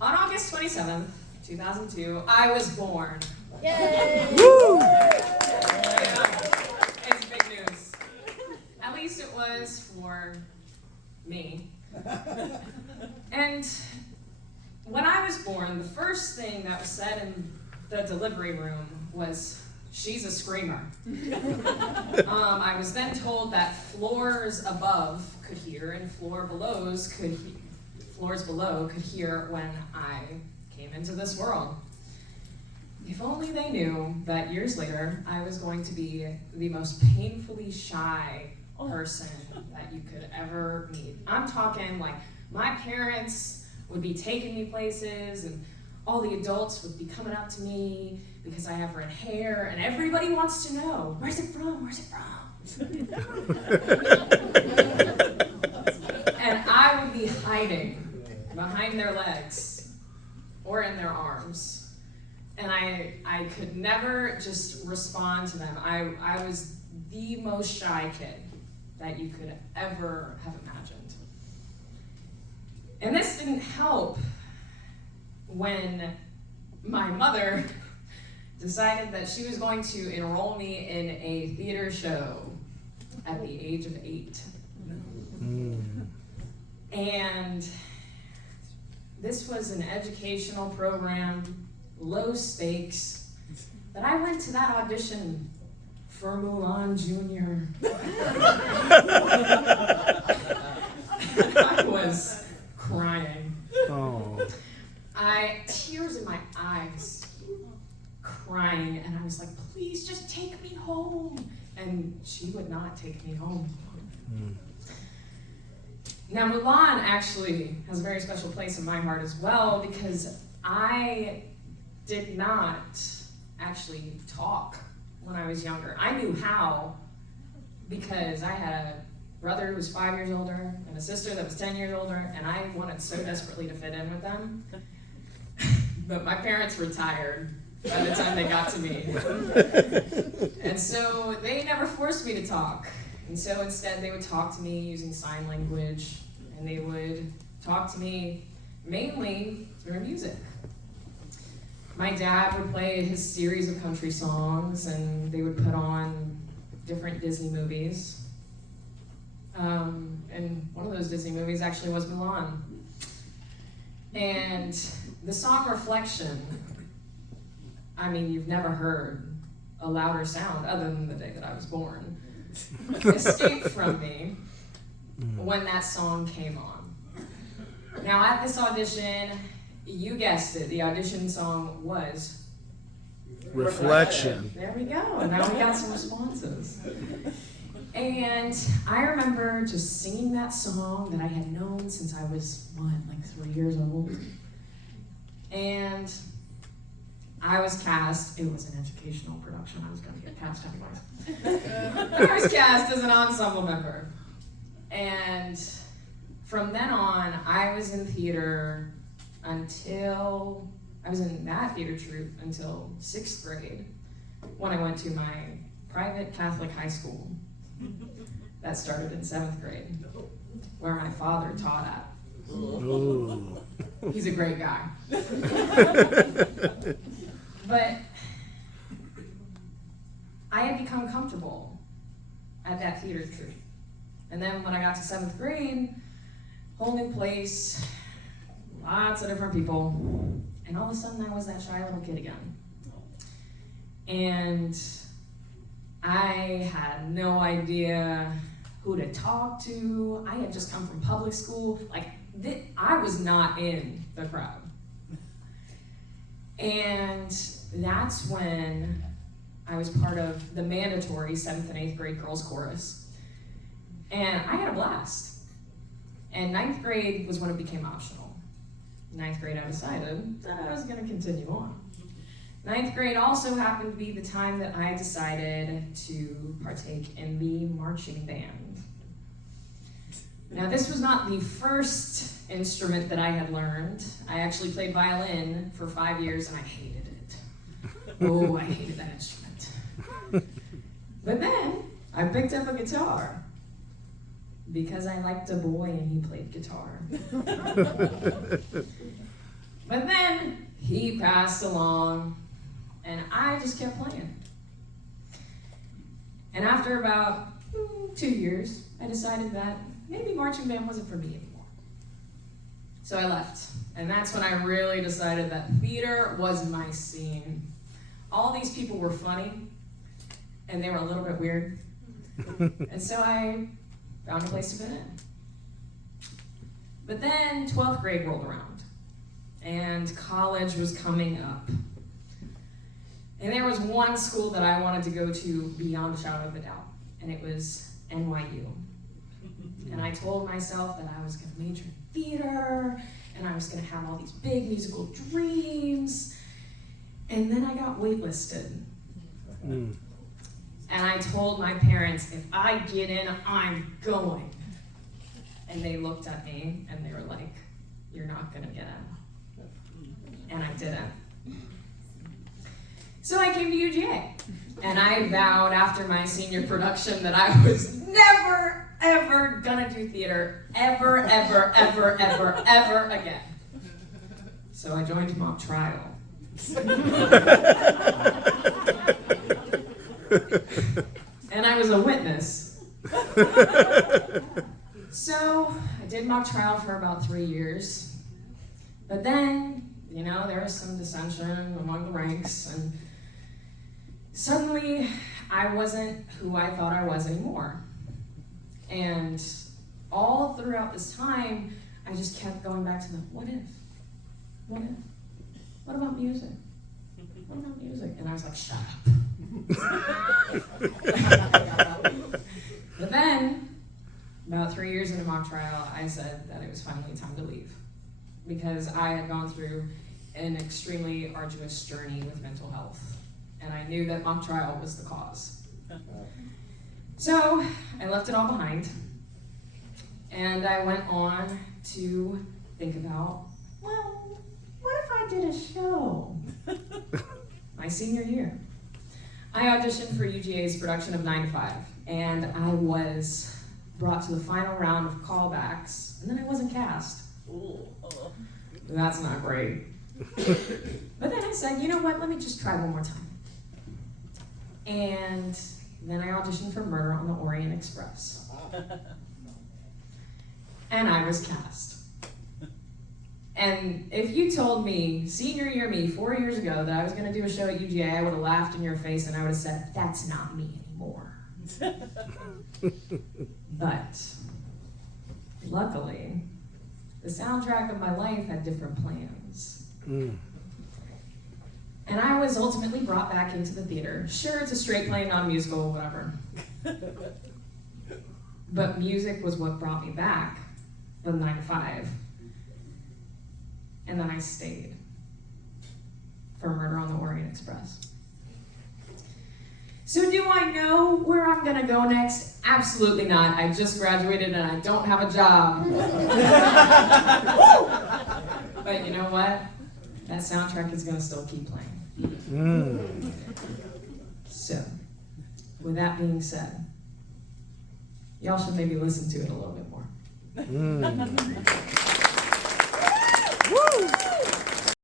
On August 27th, 2002, I was born. Yay! Woo! It's big news. At least it was for me. And when I was born, the first thing that was said in the delivery room was, "She's a screamer." I was then told that floors above could hear and floors below could hear when I came into this world. If only they knew that years later I was going to be the most painfully shy person that you could ever meet. I'm talking like my parents would be taking me places and all the adults would be coming up to me because I have red hair and everybody wants to know, where's it from, where's it from? And I would be hiding behind their legs or in their arms. And I could never just respond to them. I was the most shy kid that you could ever have imagined. And this didn't help when my mother decided that she was going to enroll me in a theater show at the age of 8. And this was an educational program, low stakes, but I went to that audition for Mulan Jr. I was crying. Oh. Tears in my eyes, crying, and I was like, please just take me home. And she would not take me home. Now, Mulan actually has a very special place in my heart as well because I did not actually talk when I was younger. I knew how because I had a brother who was 5 years older and a sister that was 10 years older, and I wanted so desperately to fit in with them. But my parents were tired by the time they got to me. And so they never forced me to talk. And so instead they would talk to me using sign language, and they would talk to me mainly through music. My dad would play his series of country songs, and they would put on different Disney movies. And one of those Disney movies actually was Mulan. And the song Reflection, I mean, you've never heard a louder sound other than the day that I was born, escaped from me when that song came on. Now at this audition, you guessed it, the audition song was Reflection. There we go, and now we got some responses. And I remember just singing that song that I had known since I was, like 3 years old. And I was cast, it was an educational production, I was gonna get cast anyways. I was cast as an ensemble member. And from then on, I was in theater until, I was in that theater troupe until 6th grade, when I went to my private Catholic high school. That started in 7th grade, where my father taught at. Ooh. He's a great guy. But I had become comfortable at that theater troupe. And then when I got to 7th grade, whole new place, lots of different people, and all of a sudden I was that shy little kid again. And I had no idea who to talk to. I had just come from public school. I was not in the crowd. And that's when I was part of the mandatory 7th and 8th grade girls chorus. And I had a blast. And 9th grade was when it became optional. 9th grade, I decided that I was gonna continue on. 9th grade also happened to be the time that I decided to partake in the marching band. Now, this was not the first instrument that I had learned. I actually played violin for 5 years and I hated it. Oh, I hated that instrument. But then I picked up a guitar because I liked a boy and he played guitar. But then he passed along, and I just kept playing. And after about 2 years, I decided that maybe marching band wasn't for me anymore. So I left, and that's when I really decided that theater was my scene. All these people were funny, and they were a little bit weird. And so I found a place to fit in. But then 12th grade rolled around, and college was coming up. And there was one school that I wanted to go to beyond a shadow of a doubt, and it was NYU. And I told myself that I was going to major in theater, and I was going to have all these big musical dreams. And then I got waitlisted. And I told my parents, if I get in, I'm going. And they looked at me, and they were like, you're not going to get in. And I didn't. So I came to UGA, and I vowed after my senior production that I was never, ever gonna do theater, ever, ever, ever, ever, ever again. So I joined mock trial. And I was a witness. So I did mock trial for about 3 years, but then, there was some dissension among the ranks, and suddenly, I wasn't who I thought I was anymore. And all throughout this time, I just kept going back to the, what if? What if? What about music? What about music? And I was like, shut up. But then, about 3 years into mock trial, I said that it was finally time to leave. Because I had gone through an extremely arduous journey with mental health. And I knew that mock trial was the cause. So I left it all behind, and I went on to think about, well, what if I did a show? My senior year. I auditioned for UGA's production of 9 to 5, and I was brought to the final round of callbacks, and then I wasn't cast. That's not great. But then I said, you know what, let me just try one more time. And then I auditioned for Murder on the Orient Express. And I was cast. And if you told me, senior year me, 4 years ago, that I was going to do a show at UGA, I would have laughed in your face and I would have said, that's not me anymore. But, luckily, the soundtrack of my life had different plans. And I was ultimately brought back into the theater. Sure, it's a straight play, not a musical, whatever. But music was what brought me back from 9 to 5. And then I stayed for Murder on the Orient Express. So do I know where I'm gonna go next? Absolutely not. I just graduated and I don't have a job. But you know what? That soundtrack is gonna still keep playing. So, with that being said, y'all should maybe listen to it a little bit more.